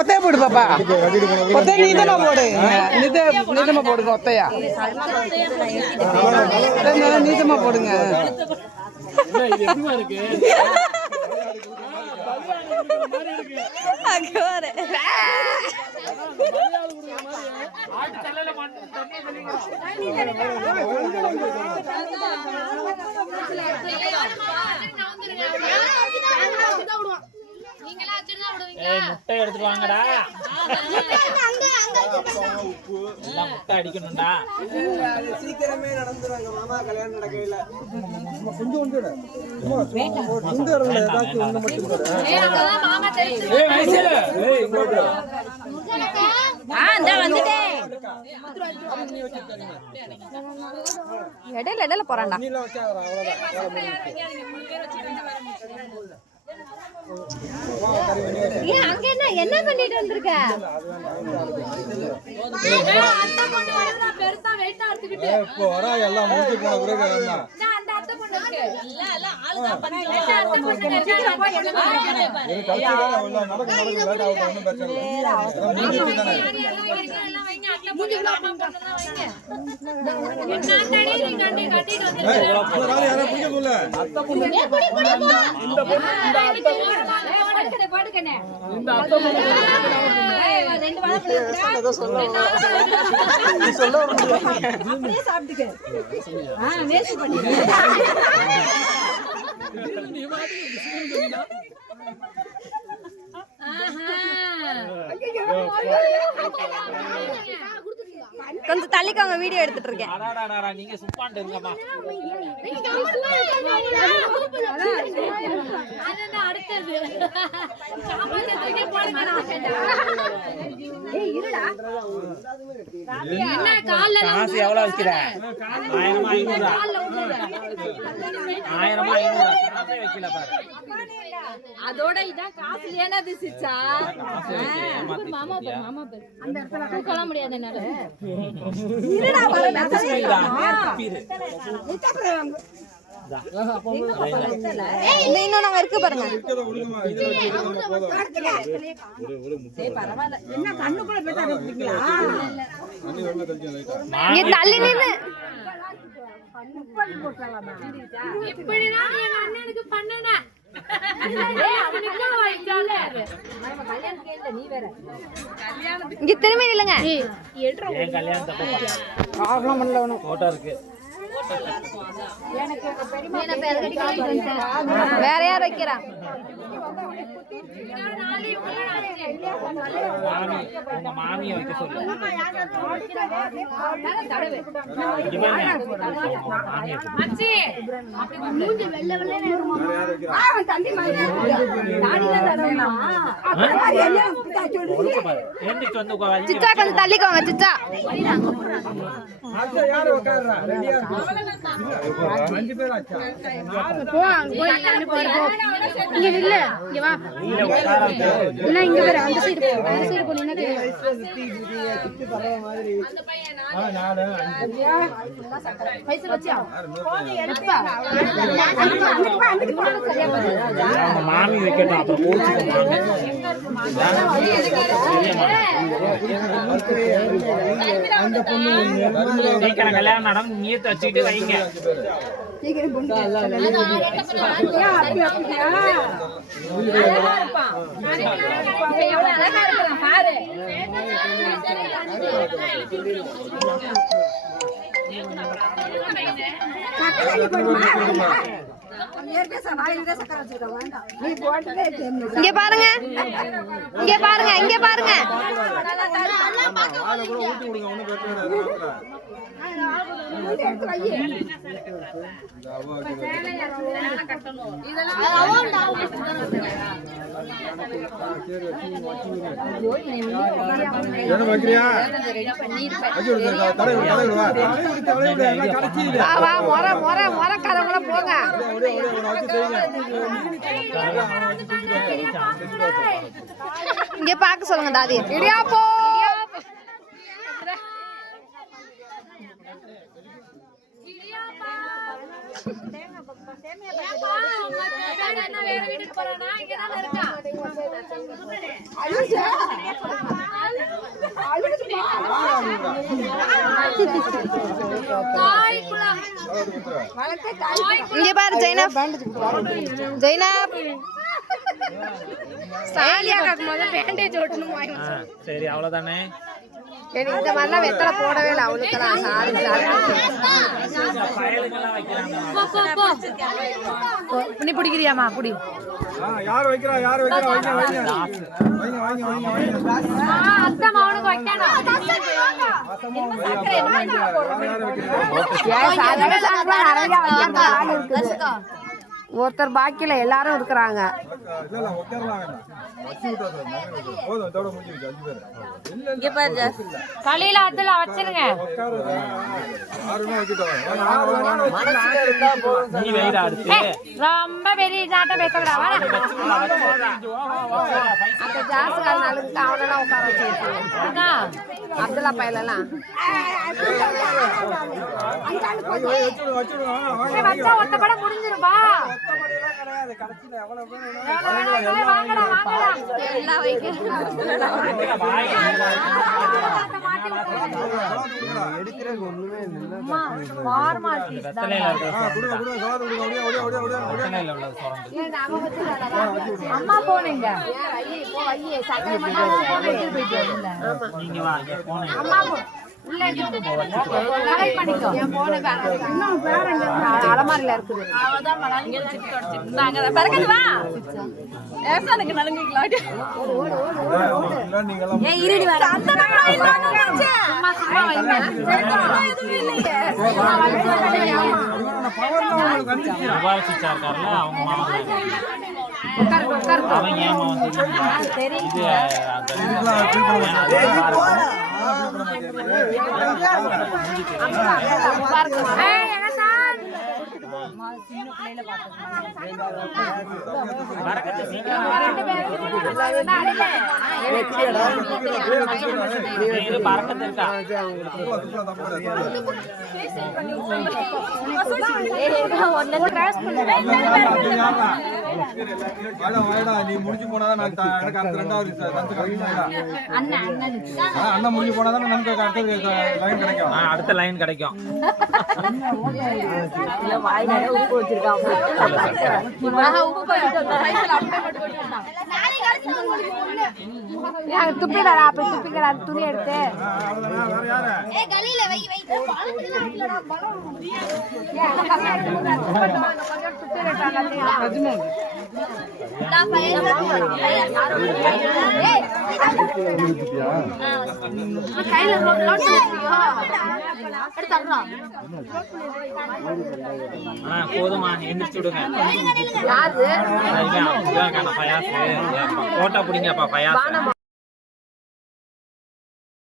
ஒத்தையா போடு பாப்பா. ஒத்தையா நீதமா போடு. நீதமா போடுங்க ஒத்தையா. நீதமா போடுங்க. முட்டை எடுத்துட்டு வாங்கடா. முட்டை அடிக்கணும்டா. சீக்கிரமே நடந்துருவாங்க மாமா கல்யாணம் நடக்கையில. இடையில போறான்டா. அங்க என்ன பண்ணிட்டு வந்திருக்க? கொஞ்சம் தள்ளிக்கோங்க, வீடியோ எடுத்துட்டு இருக்கேன். நீங்க சும்மாண்டு இருங்கம்மா. காசு எவ்வளவு வைக்கிற? 1000 500 வைக்கல பாரு. அதோட இதான் காசுலியானது சிச்சா. மாமா பேர் அந்த இடத்துல தூக்கலாம் முடியாது என்னால. இருடா வர இன்னும் நாங்க இருக்கு பாருங்க. என்ன கண்ணுக்குள்ள போயிட்டீங்களா? இங்க தள்ளி நின்னு இப்படிதான் எங்க அண்ணனுக்கு பண்ணன. இங்க திரும்பி நில்லுங்க. போட்டோ இருக்கு. வேற யார் வைக்கிறா? மாமிய வைக்க சொல்லு. சிச்சா கொஞ்சம் தள்ளிக்கோங்க. சிச்சா மாமி வைக்கட்டும். அப்புறம் கல்யாணம் நடந்து நீத்து வச்சுக்கிட்டு வைங்க. இங்க பாருங்க, இங்க பாருங்க, இங்க பாருங்க. போங்க. இங்க பாக்க சொல்லுங்க தாதி. இடியாப்போ இங்க பாரு ஜெய்னப். ஜெய்னப் சாலியா காக்கும்போது பேண்டேஜ் ஓட்டணும். சரி அவ்வளவுதானே. எனக்கு இந்த மாதிரிலாம் வெத்தலை போடவே இல்லை. அவளுக்கெல்லாம் பயலுக்கெல்லாம் வைக்கிறாங்க. நீ பிடிக்கிறியாமா? பிடி. யார் வைக்கிறா யார் வைக்கிறா வைங்க வைங்க வைங்க வைங்க வைங்க அத்தை மகனுக்கு வைக்கணும். ஒருத்தர் பாக்கியில எல்லாரும் இருக்கிறாங்க. களியில அதுல வச்சிருங்க. நீ வைடா அடுத்து. ரொம்ப பெரிய நாட்டம் பேசக்கூடாது. அந்த ஜாஸ்கால் நாளுக்கு அவனெல்லாம் உட்கார வச்சிருக்காங்க. அப்துல்லா பையலாம் ஒத்த படம் முடிஞ்சிருப்பா. அம்மா போனீங்க அலமாரில இருக்குது. நீ முடிஞ்சு போனாதான் எனக்கு அடுத்த ரெண்டாவது அண்ணன் முடிஞ்சு போனாதான் நமக்கு அடுத்த லைன் கிடைக்கும். அடுத்த லைன் கிடைக்கும். துப்பிடா துப்பிக்கிறா துணி எடுத்து போதுமா எந்திரிச்சு விடுங்க. போட்டோ பிடிங்கப்பா பயாஸ்.